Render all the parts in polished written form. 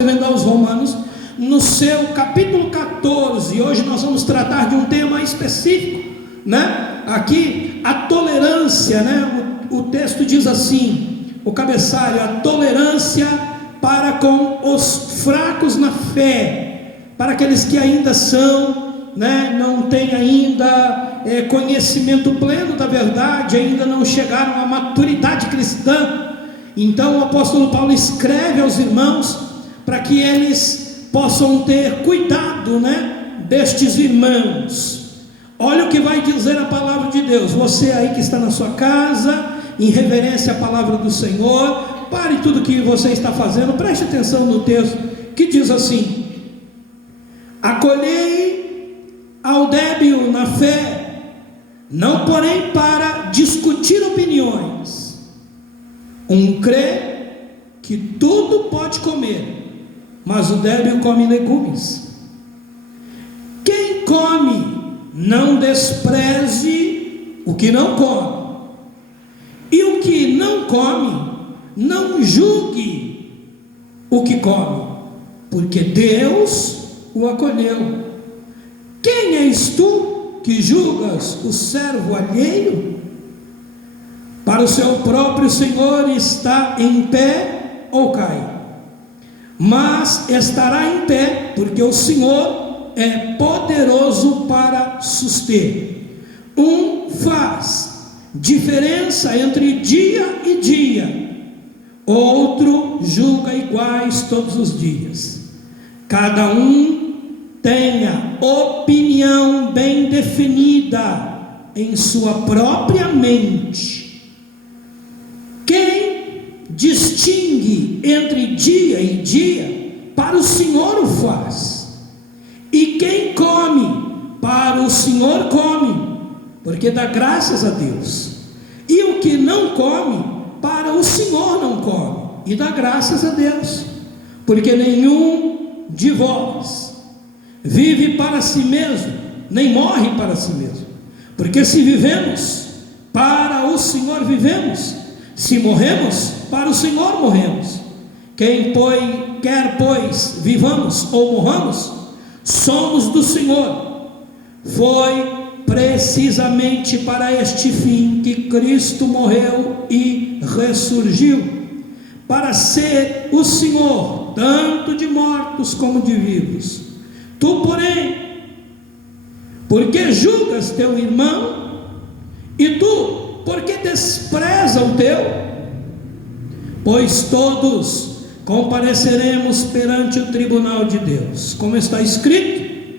aos Romanos, no seu capítulo 14. Hoje nós vamos tratar de um tema específico, né? Aqui, a tolerância, né? O texto diz assim, o cabeçalho: a tolerância para com os fracos na fé, para aqueles que ainda são, né? Não têm ainda conhecimento pleno da verdade, ainda não chegaram à maturidade cristã. Então o apóstolo Paulo escreve aos irmãos para que eles possam ter cuidado, né, destes irmãos. Olha o que vai dizer a palavra de Deus. Você aí que está na sua casa, em reverência à palavra do Senhor, pare tudo que você está fazendo, preste atenção no texto que diz assim: acolhei ao débil na fé, não porém para discutir opiniões. Um crê que tudo pode comer, mas o débil come legumes. Quem come, não despreze o que não come, e o que não come, não julgue o que come, porque Deus o acolheu. Quem és tu que julgas o servo alheio? Para o seu próprio Senhor está em pé ou cai, mas estará em pé, porque o Senhor é poderoso para suster. Um faz diferença entre dia e dia, outro julga iguais todos os dias. Cada um tenha opinião bem definida em sua própria mente. Quem distingue entre dia e dia, para o Senhor o faz, e quem come, para o Senhor come, porque dá graças a Deus. E o que não come, para o Senhor não come, e dá graças a Deus, porque nenhum de vós vive para si mesmo, nem morre para si mesmo. Porque se vivemos, para o Senhor vivemos; se morremos, para o Senhor morremos. Quer pois vivamos ou morramos, somos do Senhor. Foi precisamente para este fim que Cristo morreu e ressurgiu, para ser o Senhor tanto de mortos como de vivos. Tu, porém, porque julgas teu irmão? E tu, porque despreza o teu? Pois todos compareceremos perante o tribunal de Deus, como está escrito: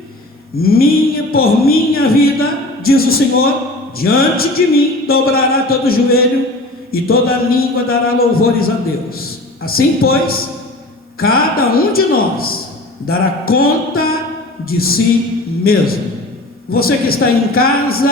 por minha vida, diz o Senhor, diante de mim dobrará todo joelho, e toda língua dará louvores a Deus. Assim, pois, cada um de nós dará conta de si mesmo. Você que está em casa,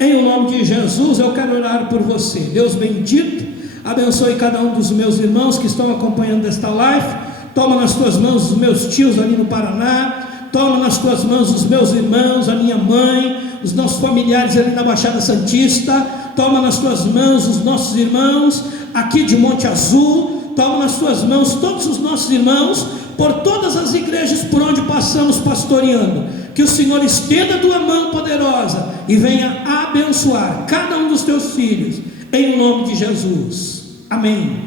em o nome de Jesus, eu quero orar por você. Deus bendito, abençoe cada um dos meus irmãos que estão acompanhando esta live. Toma nas tuas mãos os meus tios ali no Paraná, toma nas tuas mãos os meus irmãos, a minha mãe, os nossos familiares ali na Baixada Santista. Toma nas tuas mãos os nossos irmãos aqui de Monte Azul. Toma nas tuas mãos todos os nossos irmãos por todas as igrejas por onde passamos pastoreando. Que o Senhor estenda a tua mão poderosa e venha abençoar cada um dos teus filhos, em nome de Jesus, amém.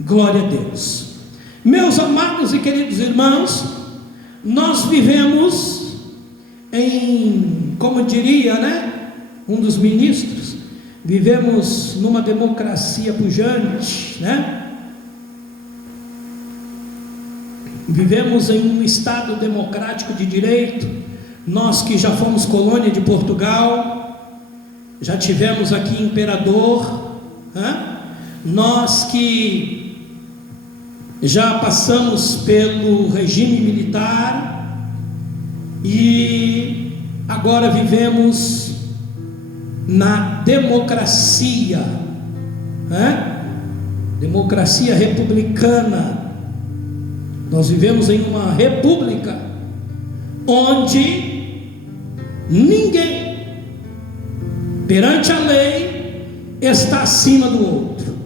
Glória a Deus. Meus amados e queridos irmãos, nós vivemos como diria, né, um dos ministros, vivemos numa democracia pujante, né? Vivemos em um Estado democrático de direito. Nós que já fomos colônia de Portugal, já tivemos aqui imperador, nós que já passamos pelo regime militar e agora vivemos na democracia, democracia republicana. Nós vivemos em uma república onde ninguém perante a lei está acima do outro.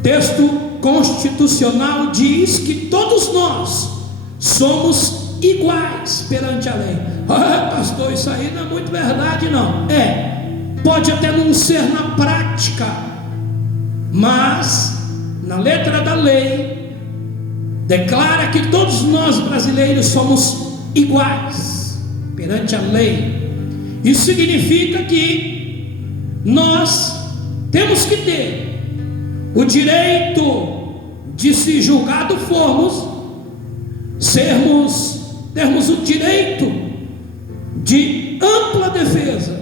Texto constitucional diz que todos nós somos iguais perante a lei. Ah, pastor, isso aí não é muito verdade, não. Pode até não ser na prática, mas na letra da lei declara que todos nós brasileiros somos iguais perante a lei. Isso significa que nós temos que ter o direito de, se julgado formos, termos o direito de ampla defesa,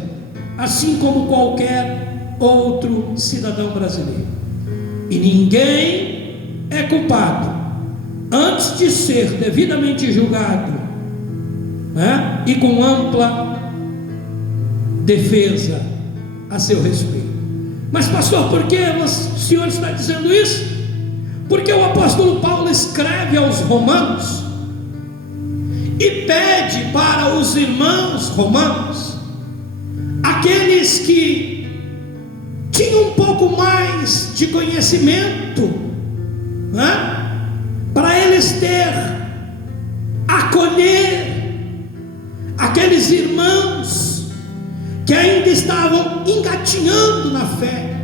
assim como qualquer outro cidadão brasileiro. E ninguém é culpado antes de ser devidamente julgado, né? E com ampla defesa a seu respeito. Mas pastor, por que o senhor está dizendo isso? Porque o apóstolo Paulo escreve aos romanos e pede para os irmãos romanos, aqueles que tinham um pouco mais de conhecimento, né? Para eles acolher aqueles irmãos que ainda estavam engatinhando na fé.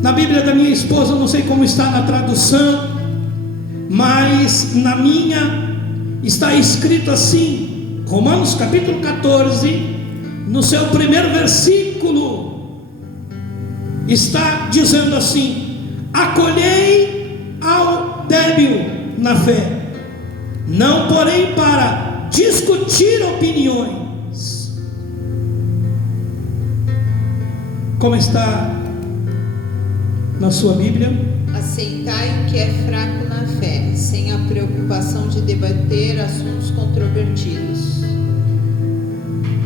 Na Bíblia da minha esposa, não sei como está na tradução, mas na minha está escrito assim, Romanos capítulo 14, no seu primeiro versículo, está dizendo assim: acolhei ao débil na fé, não porém para discutir opiniões. Como está na sua Bíblia? Aceitai o que é fraco na fé, sem a preocupação de debater assuntos controvertidos.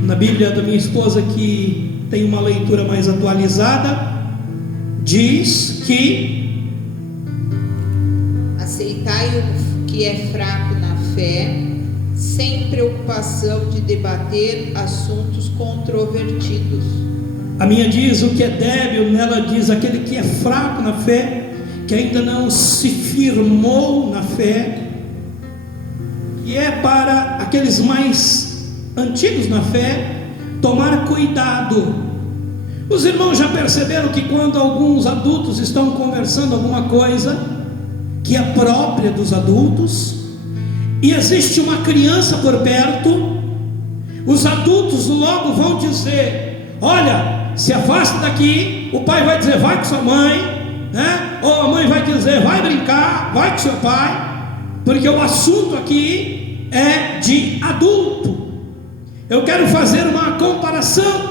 Na Bíblia da minha esposa, que tem uma leitura mais atualizada, diz que aceitai o que é fraco na fé, sem preocupação de debater assuntos controvertidos. A minha diz o que é débil, nela diz aquele que é fraco na fé, que ainda não se firmou na fé, e é para aqueles mais antigos na fé tomar cuidado. Os irmãos já perceberam que quando alguns adultos estão conversando alguma coisa que é própria dos adultos, e existe uma criança por perto, os adultos logo vão dizer: olha, se afasta daqui. O pai vai dizer: vai com sua mãe, né? Ou a mãe vai dizer: vai brincar, vai com seu pai, porque o assunto aqui é de adulto. Eu quero fazer uma comparação,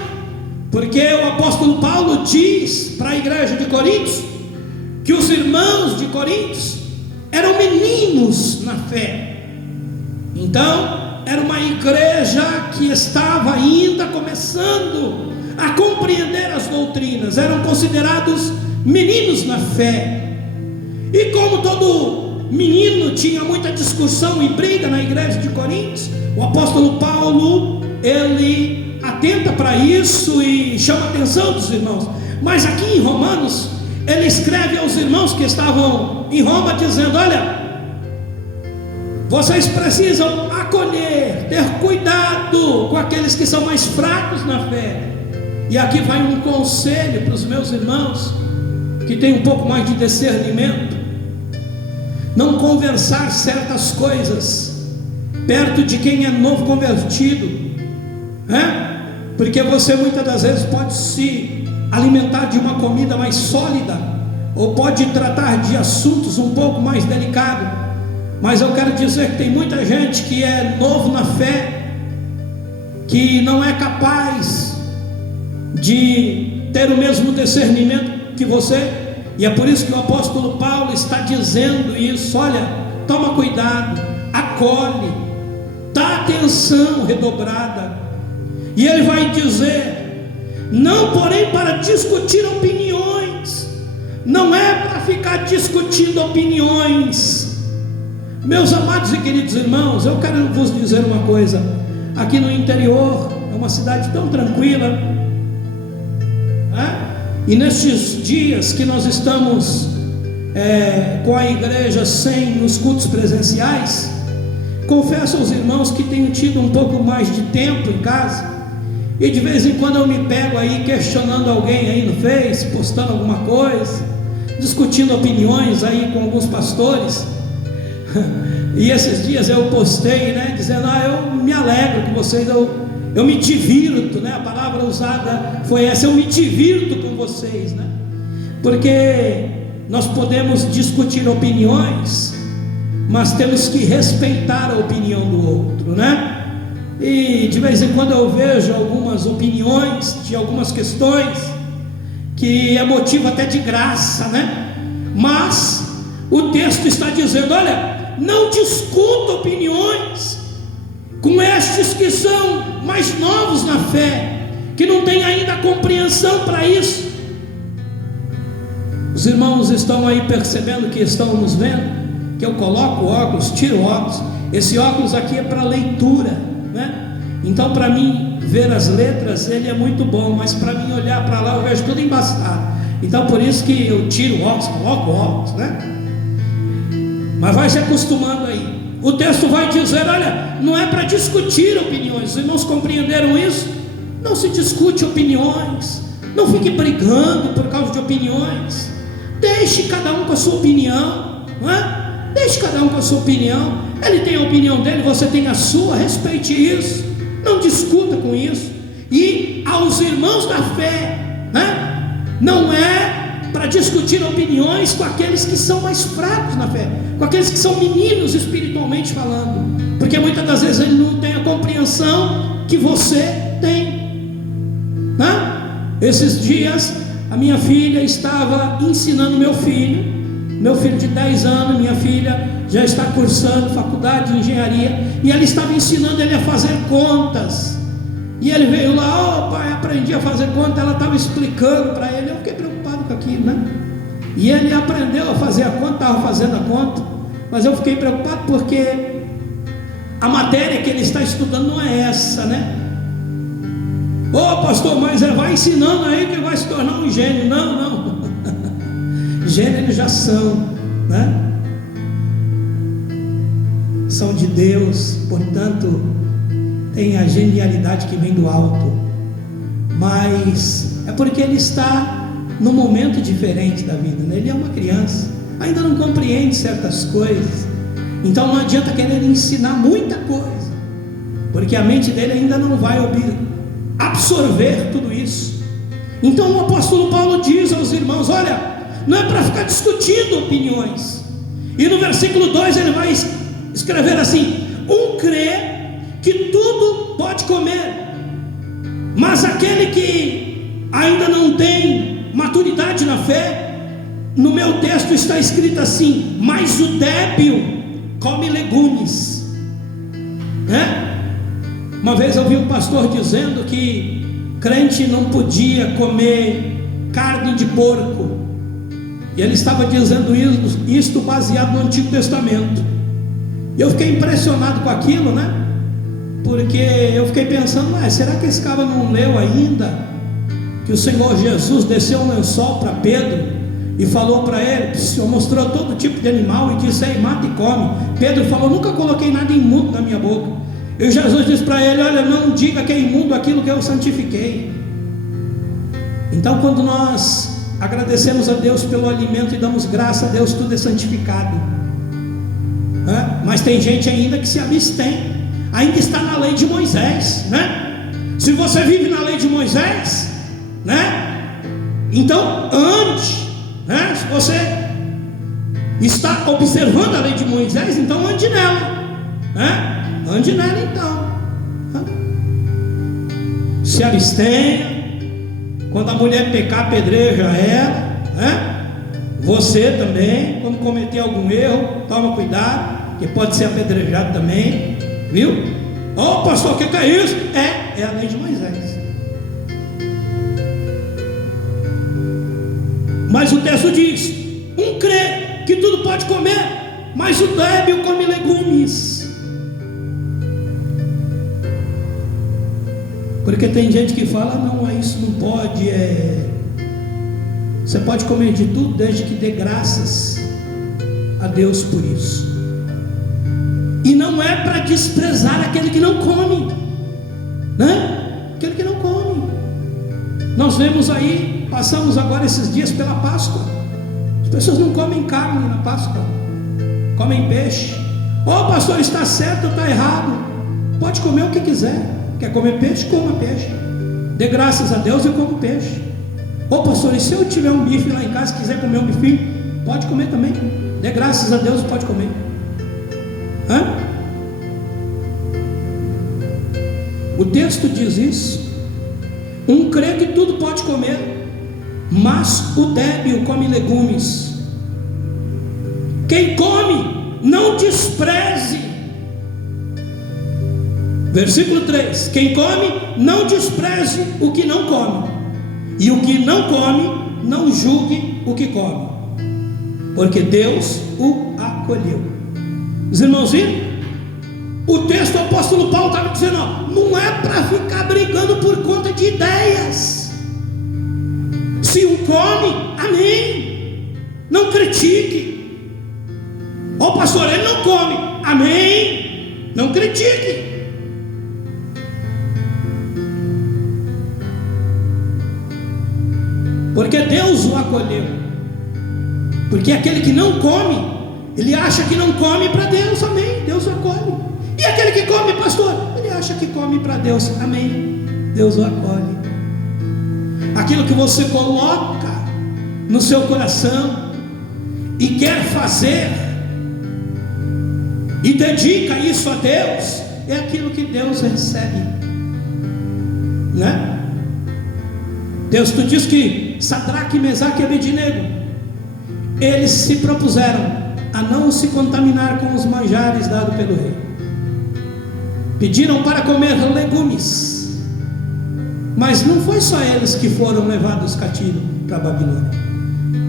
porque o apóstolo Paulo diz para a igreja de Coríntios que os irmãos de Coríntios eram meninos na fé. Então era uma igreja que estava ainda começando a compreender as doutrinas, eram considerados meninos na fé. E como todo menino tinha muita discussão e briga na igreja de Coríntios, o apóstolo Paulo, ele atenta para isso e chama a atenção dos irmãos. Mas aqui em Romanos, ele escreve aos irmãos que estavam em Roma, dizendo: olha, vocês precisam acolher, ter cuidado com aqueles que são mais fracos na fé. E aqui vai um conselho para os meus irmãos que têm um pouco mais de discernimento: não conversar certas coisas perto de quem é novo convertido, né? Porque você muitas das vezes pode se alimentar de uma comida mais sólida, ou pode tratar de assuntos um pouco mais delicados. Mas eu quero dizer que tem muita gente que é novo na fé, que não é capaz de ter o mesmo discernimento que você, e é por isso que o apóstolo Paulo está dizendo isso: olha, toma cuidado, acolhe, dá atenção redobrada. E ele vai dizer: não porém para discutir opiniões, não é para ficar discutindo opiniões. Meus amados e queridos irmãos, eu quero vos dizer uma coisa: aqui no interior é uma cidade tão tranquila, né? E nestes dias que nós estamos com a igreja sem os cultos presenciais, confesso aos irmãos que tenho tido um pouco mais de tempo em casa, e de vez em quando eu me pego aí questionando alguém aí no Face, postando alguma coisa, discutindo opiniões aí com alguns pastores. E esses dias eu postei, dizendo: eu me alegro com vocês, eu me divirto, a palavra usada foi essa, eu me divirto com vocês, porque nós podemos discutir opiniões, mas temos que respeitar a opinião do outro, E de vez em quando eu vejo algumas opiniões de algumas questões que é motivo até de graça, mas o texto está dizendo: olha, não discuta opiniões com estes que são mais novos na fé, que não têm ainda compreensão para isso. Os irmãos estão aí percebendo que estão nos vendo, que eu coloco o óculos, tiro o óculos. Esse óculos aqui é para leitura, Então para mim ver as letras ele é muito bom, mas para mim olhar para lá eu vejo tudo embaçado. Então por isso que eu tiro o óculos, coloco o óculos, Mas vai se acostumando aí. O texto vai dizer: olha, não é para discutir opiniões. Os irmãos compreenderam isso? Não se discute opiniões, não fique brigando por causa de opiniões. Deixe cada um com a sua opinião, Deixe cada um com a sua opinião. Ele tem a opinião dele, você tem a sua, respeite isso, não discuta com isso. E aos irmãos da fé, não é para discutir opiniões com aqueles que são mais fracos na fé, com aqueles que são meninos espiritualmente falando, porque muitas das vezes ele não tem a compreensão que você tem, Esses dias a minha filha estava ensinando meu filho de 10 anos, minha filha já está cursando faculdade de engenharia, e ela estava ensinando ele a fazer contas. E ele veio lá: pai, aprendi a fazer conta. Ela estava explicando para ele, eu fiquei preocupado com aquilo, E ele aprendeu a fazer a conta, estava fazendo a conta, mas eu fiquei preocupado porque a matéria que ele está estudando não é essa, pastor, mas vai ensinando aí que vai se tornar um gênio. Não, gênios já são, São de Deus, portanto tem a genialidade que vem do alto, mas é porque ele está num momento diferente da vida, Ele é uma criança, ainda não compreende certas coisas, então não adianta querer ensinar muita coisa, porque a mente dele ainda não vai absorver tudo isso. Então o apóstolo Paulo diz aos irmãos: olha, não é para ficar discutindo opiniões. E no versículo 2 ele vai escrever assim: um crê que tudo pode comer, mas aquele que ainda não tem maturidade na fé, no meu texto está escrito assim: mas o débil come legumes. Uma vez eu vi um pastor dizendo que crente não podia comer carne de porco, e ele estava dizendo isto baseado no Antigo Testamento. Eu fiquei impressionado com aquilo, porque eu fiquei pensando: será que esse cara não leu ainda que o Senhor Jesus desceu um lençol para Pedro e falou para ele, o Senhor mostrou todo tipo de animal e disse: mata e come. Pedro falou: nunca coloquei nada imundo na minha boca. E Jesus disse para ele: olha, não diga que é imundo aquilo que eu santifiquei. Então quando nós agradecemos a Deus pelo alimento e damos graça a Deus, tudo é santificado, mas tem gente ainda que se abstém, ainda está na lei de Moisés, Se você vive na lei de Moisés, então ande, se você está observando a lei de Moisés, então ande nela, ande nela então, se abstenha. Quando a mulher pecar, apedreja ela, Você também, quando cometer algum erro, toma cuidado, que pode ser apedrejado também, viu? Pastor, o que é isso? É a lei de Moisés. Mas o texto diz: um crê que tudo pode comer, mas o débil come legumes. Porque tem gente que fala: não, isso não pode, você pode comer de tudo desde que dê graças a Deus por isso. E não é para desprezar aquele que não come, né? Aquele que não come. Nós vemos aí, passamos agora esses dias pela Páscoa. As pessoas não comem carne na Páscoa, comem peixe. Pastor, está certo ou está errado? Pode comer o que quiser. Quer comer peixe? Coma peixe. Dê graças a Deus e coma peixe. Pastor, e se eu tiver um bife lá em casa e quiser comer um bifinho? Pode comer também. Dê graças a Deus e pode comer. O texto diz isso. Um crê que tudo pode comer, mas o débil come legumes. Quem come, não despreze. Versículo 3: quem come, não despreze o que não come, e o que não come, não julgue o que come, porque Deus o acolheu. Os irmãos viram? O texto do apóstolo Paulo estava dizendo: não é para ficar brigando por conta de ideias. Se um come, amém, não critique. Pastor, ele não come, amém, não critique. Porque Deus o acolheu. Porque aquele que não come, ele acha que não come para Deus, amém, Deus o acolhe. E aquele que come, pastor, ele acha que come para Deus, amém, Deus o acolhe. Aquilo que você coloca no seu coração e quer fazer e dedica isso a Deus, é aquilo que Deus recebe, né? Deus, tu diz que Sadraque, Mesaque e Abednego, eles se propuseram a não se contaminar com os manjares dados pelo rei. Pediram para comer legumes, mas não foi só eles que foram levados cativos para a Babilônia,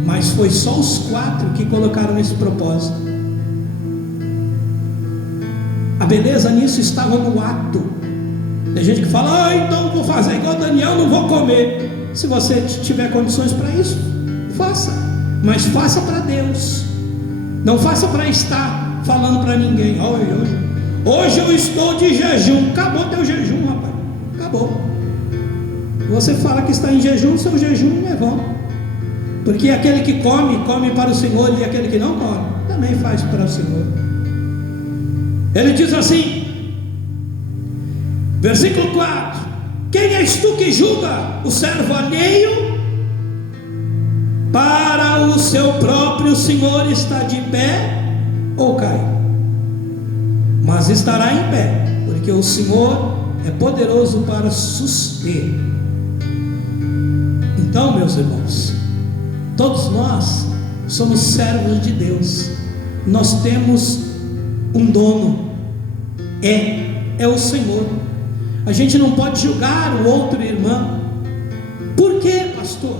mas foi só os 4 que colocaram esse propósito. A beleza nisso estava no ato. Tem gente que fala: então vou fazer igual Daniel, não vou comer. Se você tiver condições para isso, faça, mas faça para Deus. Não faça para estar falando para ninguém: hoje eu estou de jejum. Acabou teu jejum, rapaz, acabou. Você fala que está em jejum, seu jejum não é bom. Porque aquele que come, come para o Senhor, e aquele que não come, também faz para o Senhor. Ele diz assim, versículo 4: quem és tu que julga o servo alheio? Para o seu próprio Senhor está de pé ou cai? Mas estará em pé, porque o Senhor é poderoso para suster. Então, meus irmãos, todos nós somos servos de Deus. Nós temos um dono, é o Senhor. A gente não pode julgar o outro irmão. Por quê, pastor?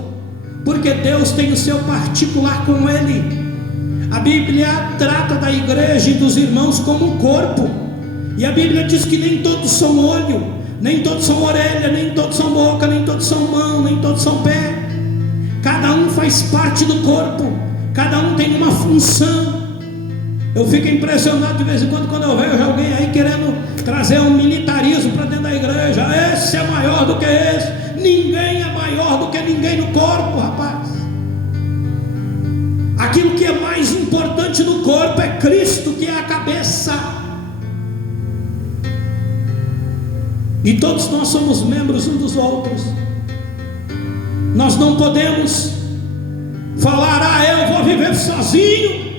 Porque Deus tem o seu particular com ele. A Bíblia trata da igreja e dos irmãos como um corpo. E a Bíblia diz que nem todos são olho, nem todos são orelha, nem todos são boca, nem todos são mão, nem todos são pé. Cada um faz parte do corpo, cada um tem uma função. Eu fico impressionado de vez em quando eu vejo alguém aí querendo trazer um militarismo para dentro da igreja. Esse é maior do que esse. Ninguém é maior do que ninguém no corpo, rapaz. Aquilo que é mais importante no corpo é Cristo, que é a cabeça. E todos nós somos membros uns dos outros. Nós não podemos falar: eu vou viver sozinho,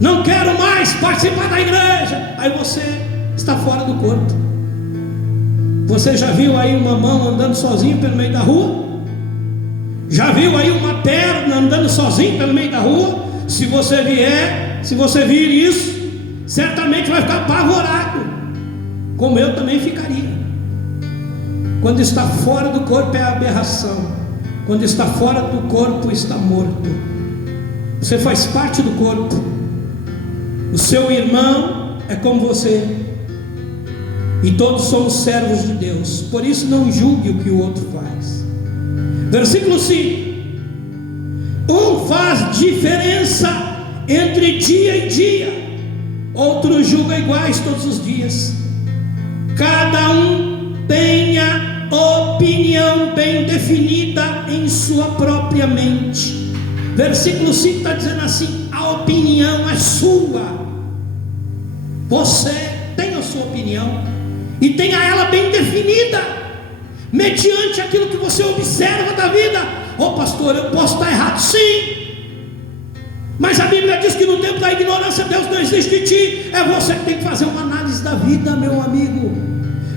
não quero mais participar da igreja. Aí você está fora do corpo. Você já viu aí uma mão andando sozinho pelo meio da rua? Já viu aí uma perna andando sozinho pelo meio da rua? Se você vir isso, certamente vai ficar apavorado, como eu também ficaria. Quando está fora do corpo é aberração. Quando está fora do corpo está morto. Você faz parte do corpo. O seu irmão é como você. E todos somos servos de Deus. Por isso não julgue o que o outro faz. Versículo 5: Um faz diferença entre dia e dia, outro julga iguais todos os dias. Cada um tenha opinião bem definida em sua própria mente. Versículo 5 está dizendo assim: a opinião é sua. Você tem a sua opinião e tenha ela bem definida, mediante aquilo que você observa da vida. Ô pastor, eu posso estar errado, sim, mas a Bíblia diz que no tempo da ignorância Deus não existe em ti. É você que tem que fazer uma análise da vida, meu amigo.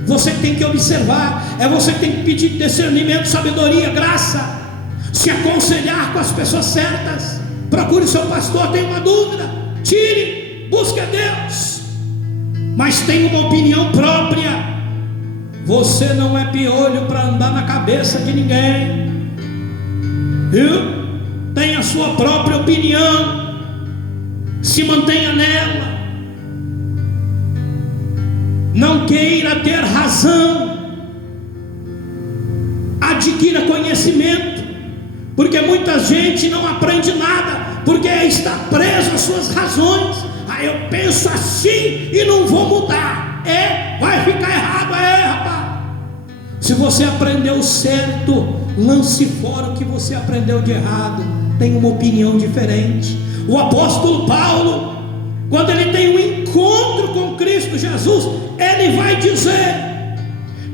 Você que tem que observar, é você que tem que pedir discernimento, sabedoria, graça, se aconselhar com as pessoas certas. Procure seu pastor, tem uma dúvida, tire, busque a Deus, mas tenha uma opinião própria. Você não é piolho para andar na cabeça de ninguém, viu? Tenha a sua própria opinião, se mantenha nela. Não queira ter razão, adquira conhecimento, porque muita gente não aprende nada, porque está preso às suas razões. Ah, eu penso assim e não vou mudar. Vai ficar errado, rapaz. Se você aprendeu certo, lance fora o que você aprendeu de errado. Tem uma opinião diferente. O apóstolo Paulo, quando ele tem um encontro com Cristo Jesus, ele vai dizer: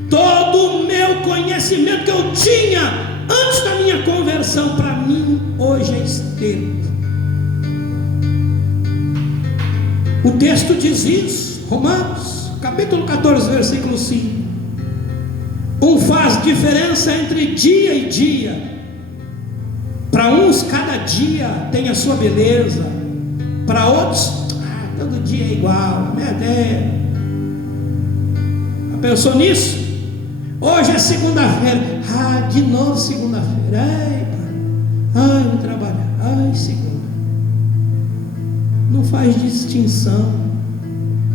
todo o meu conhecimento que eu tinha antes da minha conversão, para mim hoje é esterco. O texto diz isso, Romanos capítulo 14, versículo 5. Um faz diferença entre dia e dia. Para uns cada dia tem a sua beleza, para outros todo dia é igual. Meu Deus, já pensou nisso? Hoje é segunda-feira, de novo segunda-feira, vou trabalhar, segunda. Não faz distinção,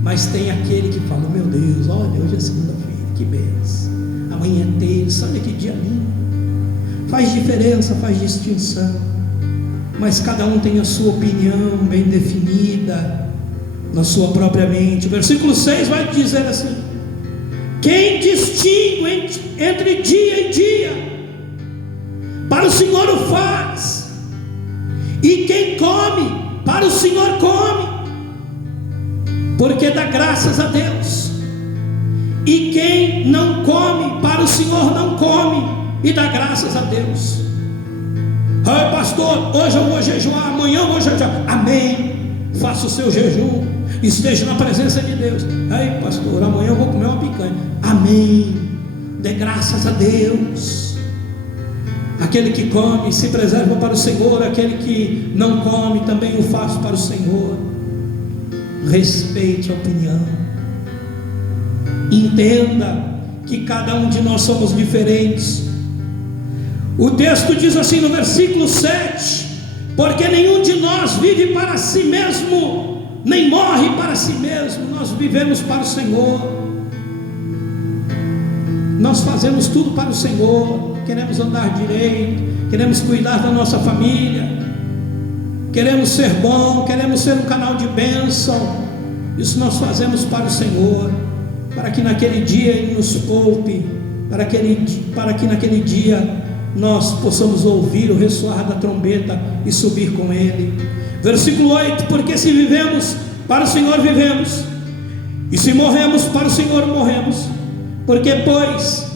mas tem aquele que fala: meu Deus, olha, hoje é segunda-feira, que beleza. Amanhã é terça, olha que dia lindo. Faz diferença, faz distinção, mas cada um tem a sua opinião bem definida na sua própria mente. O versículo 6 vai dizer assim: quem distingue entre dia e dia, para o Senhor o faz, e quem come, para o Senhor come, porque dá graças a Deus. E quem não come, para o Senhor não come, e dá graças a Deus. Ai pastor, hoje eu vou jejuar, amanhã eu vou jejuar. Amém, faça o seu jejum, esteja na presença de Deus. Ai pastor, amanhã eu vou comer uma picanha. Amém, dê graças a Deus. Aquele que come se preserva para o Senhor, aquele que não come também o faz para o Senhor. Respeite a opinião. Entenda que cada um de nós somos diferentes. O texto diz assim no versículo 7: porque nenhum de nós vive para si mesmo, nem morre para si mesmo. Nós vivemos para o Senhor. Nós fazemos tudo para o Senhor. Queremos andar direito, queremos cuidar da nossa família, queremos ser bom, queremos ser um canal de bênção. Isso nós fazemos para o Senhor, para que naquele dia Ele nos poupe, para que naquele dia nós possamos ouvir o ressoar da trombeta e subir com Ele. Versículo 8: porque se vivemos, para o Senhor vivemos, e se morremos, para o Senhor morremos. Porque pois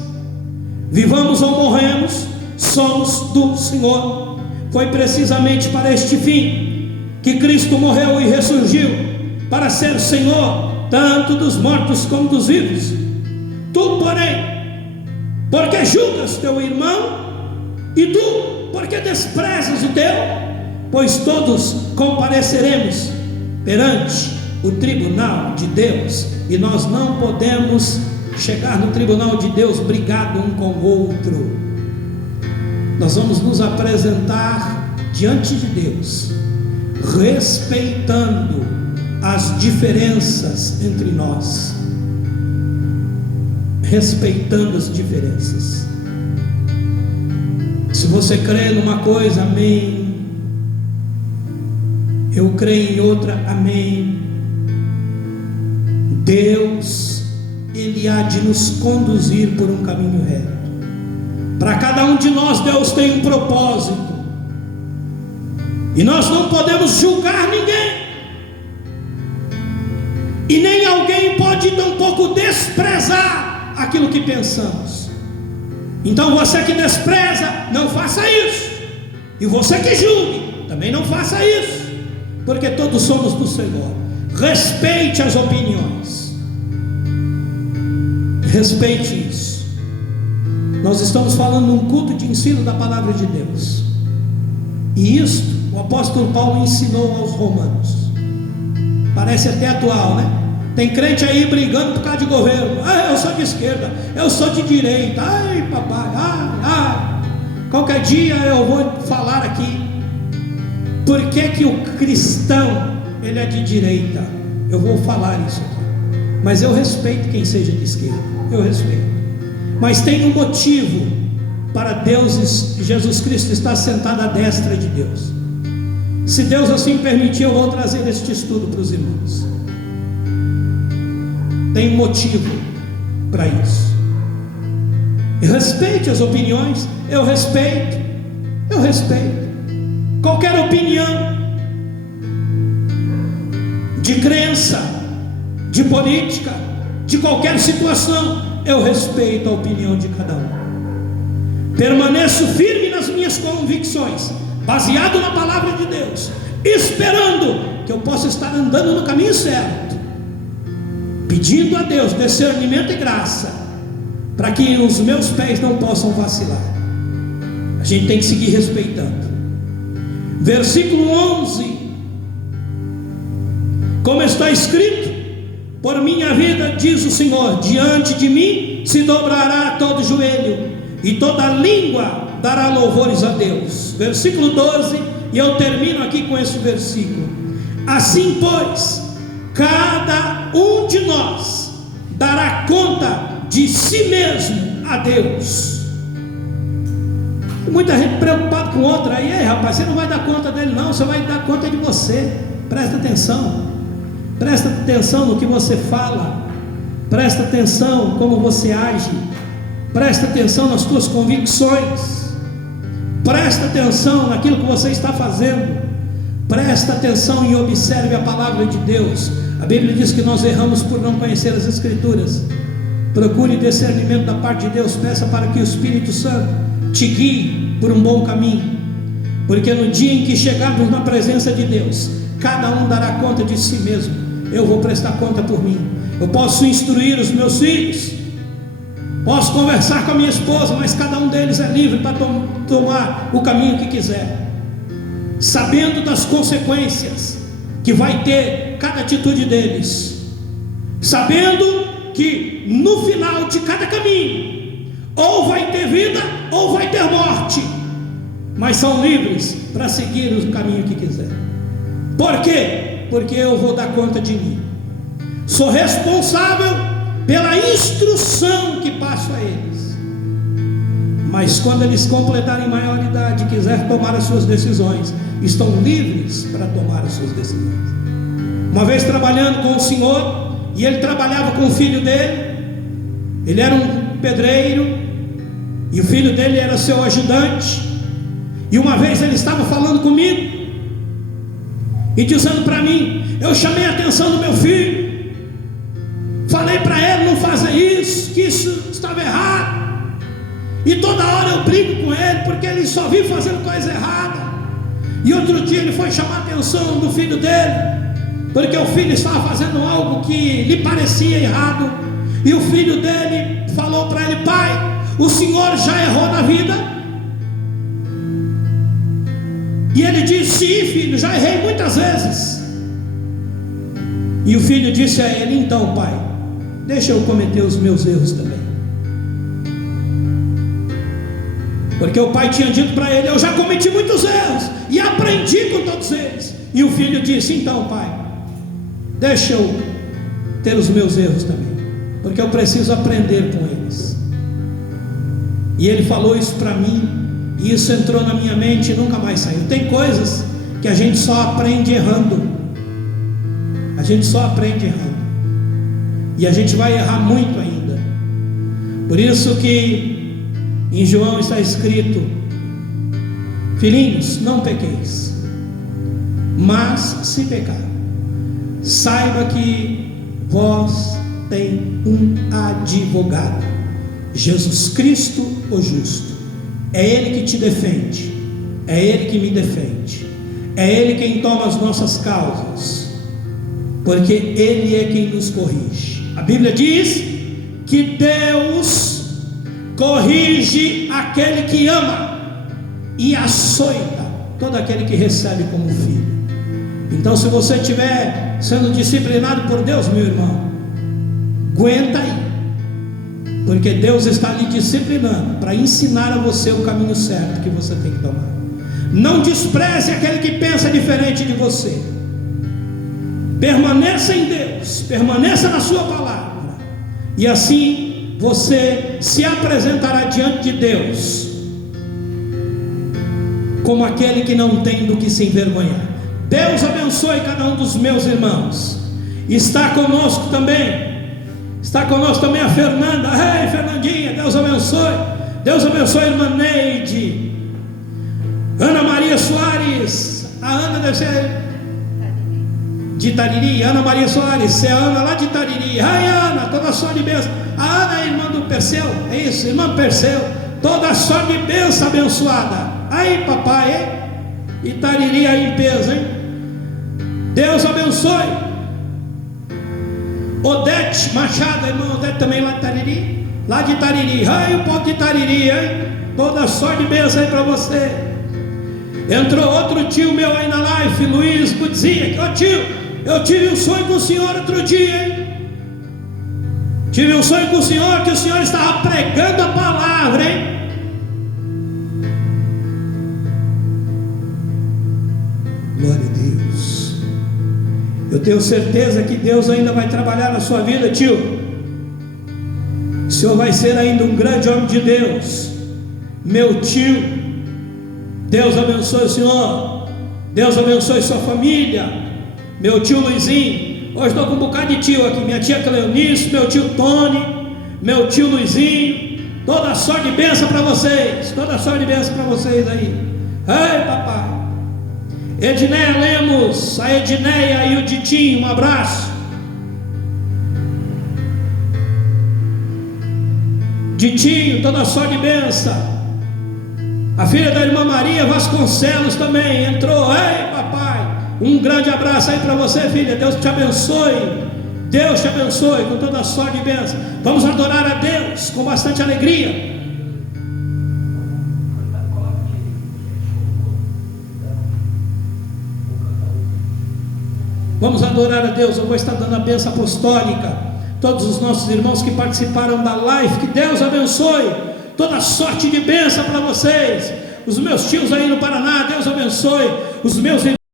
vivamos ou morremos, somos do Senhor. Foi precisamente para este fim que Cristo morreu e ressurgiu, para ser Senhor tanto dos mortos como dos vivos. Tu, porém, porque julgas teu irmão, e tu, porque desprezas o teu? Pois todos compareceremos perante o tribunal de Deus, e nós não podemos chegar no tribunal de Deus brigado um com o outro. Nós vamos nos apresentar diante de Deus, respeitando as diferenças entre nós, respeitando as diferenças. Se você crê numa coisa, amém. eu creio em outra, amém. Deus, Ele há de nos conduzir por um caminho reto. Para cada um de nós, Deus tem um propósito, e nós não podemos julgar ninguém, e nem alguém pode tampouco desprezar aquilo que pensamos. Então você que despreza, não faça isso, e você que julgue, também não faça isso, porque todos somos do Senhor. Respeite as opiniões, respeite isso. Nós estamos falando num culto de ensino da palavra de Deus, e isto o apóstolo Paulo ensinou aos romanos. Parece até atual, né? Tem crente aí brigando por causa de governo. Eu sou de esquerda, eu sou de direita. Ai papai, ai. Qualquer dia eu vou falar aqui por que o cristão ele é de direita. Eu vou falar isso aqui, mas eu respeito quem seja de esquerda, eu respeito. Mas tem um motivo para Deus, Jesus Cristo estar sentado à destra de Deus. Se Deus assim permitir, eu vou trazer este estudo para os irmãos. Tem um motivo para isso. Respeite as opiniões, eu respeito. Qualquer opinião de crença, de política, de qualquer situação, eu respeito a opinião de cada um. Permaneço firme nas minhas convicções, baseado na palavra de Deus, esperando que eu possa estar andando no caminho certo, pedindo a Deus discernimento e graça, para que os meus pés não possam vacilar. A gente tem que seguir respeitando. Versículo 11: como está escrito: por minha vida, diz o Senhor, diante de mim se dobrará todo joelho, e toda língua dará louvores a Deus. Versículo 12, e eu termino aqui com esse versículo: assim pois, cada um de nós dará conta de si mesmo a Deus. Muita gente preocupada com outra. Aí rapaz, você não vai dar conta dele não, você vai dar conta de você. Presta atenção no que você fala, presta atenção como você age, presta atenção nas tuas convicções, presta atenção naquilo que você está fazendo, presta atenção e observe a palavra de Deus. A Bíblia diz que nós erramos por não conhecer as Escrituras. Procure discernimento da parte de Deus, peça para que o Espírito Santo te guie por um bom caminho, porque no dia em que chegarmos na presença de Deus, cada um dará conta de si mesmo. Eu vou prestar conta por mim. Eu posso instruir os meus filhos, posso conversar com a minha esposa, mas cada um deles é livre para tomar o caminho que quiser, sabendo das consequências que vai ter cada atitude deles, sabendo que no final de cada caminho ou vai ter vida ou vai ter morte, mas são livres para seguir o caminho que quiser. Por quê? Porque eu vou dar conta de mim. Sou responsável pela instrução que passo a eles. Mas quando eles completarem maioridade e quiser tomar as suas decisões, estão livres para tomar as suas decisões. Uma vez trabalhando com o Senhor, e ele trabalhava com o filho dele, ele era um pedreiro, e o filho dele era seu ajudante. E uma vez ele estava falando comigo e dizendo para mim: eu chamei a atenção do meu filho, falei para ele não fazer isso, que isso estava errado, e toda hora eu brigo com ele porque ele só vive fazendo coisa errada. E outro dia ele foi chamar a atenção do filho dele, porque o filho estava fazendo algo que lhe parecia errado, e o filho dele falou para ele: pai, o senhor já errou na vida? E ele disse: sim, filho, já errei muitas vezes. E o filho disse a ele: então, pai, deixa eu cometer os meus erros também. Porque o pai tinha dito para ele: eu já cometi muitos erros e aprendi com todos eles. E o filho disse: então, pai, deixa eu ter os meus erros também, porque eu preciso aprender com eles. E ele falou isso para mim, e isso entrou na minha mente e nunca mais saiu. Tem coisas porque a gente só aprende errando. A gente só aprende errando. E a gente vai errar muito ainda. Por isso que em João está escrito: filhinhos, não pequeis, mas se pecar, saiba que vós tem um advogado, Jesus Cristo o justo. É Ele que te defende, é Ele que me defende, é Ele quem toma as nossas causas, porque Ele é quem nos corrige. A Bíblia diz que Deus corrige aquele que ama e açoita todo aquele que recebe como filho. Então, se você estiver sendo disciplinado por Deus, meu irmão, aguenta aí, porque Deus está lhe disciplinando para ensinar a você o caminho certo que você tem que tomar. Não despreze aquele que pensa diferente de você. Permaneça em Deus, permaneça na sua palavra, e assim você se apresentará diante de Deus como aquele que não tem do que se envergonhar. Deus abençoe cada um dos meus irmãos. Está conosco também a Fernanda. Ei, Fernandinha, Deus abençoe. Deus abençoe a irmã Neide, Ana Maria Soares. A Ana deve ser de Itariri. Ana Maria Soares, é a Ana lá de Itariri. Ai, Ana, toda sorte de bênção. A Ana é irmã do Perseu, é isso, irmã Perseu. Toda sorte de bênção abençoada. Aí, papai, hein? Itariri aí em peso, hein? Deus abençoe. Odete Machado, a irmã Odete também lá de Itariri. Lá de Itariri. Ai, o povo de Itariri, hein? Toda sorte de bênção aí para você. Entrou outro tio meu aí na live, Luiz Budzinha. Ô tio, eu tive um sonho com o senhor outro dia, hein? Tive um sonho com o senhor, que o senhor estava pregando a palavra, hein? Glória a Deus. Eu tenho certeza que Deus ainda vai trabalhar na sua vida, tio. O senhor vai ser ainda um grande homem de Deus, meu tio. Deus abençoe o senhor. Deus abençoe sua família. Meu tio Luizinho. Hoje estou com um bocado de tio aqui. Minha tia Cleonice, meu tio Tony, meu tio Luizinho. Toda sorte de bênção para vocês. Toda sorte de bênção para vocês aí. Ei, papai. Edneia Lemos, a Edneia e o Ditinho, um abraço. Ditinho, toda sorte de bênção. A filha da irmã Maria Vasconcelos também entrou. Ei, papai, um grande abraço aí para você, filha. Deus te abençoe. Deus te abençoe com toda sorte de bênção. Vamos adorar a Deus com bastante alegria. Vamos adorar a Deus. Eu vou estar dando a bênção apostólica. Todos os nossos irmãos que participaram da live, que Deus abençoe. Toda sorte de bênção para vocês. Os meus tios aí no Paraná, Deus abençoe. Os meus irmãos.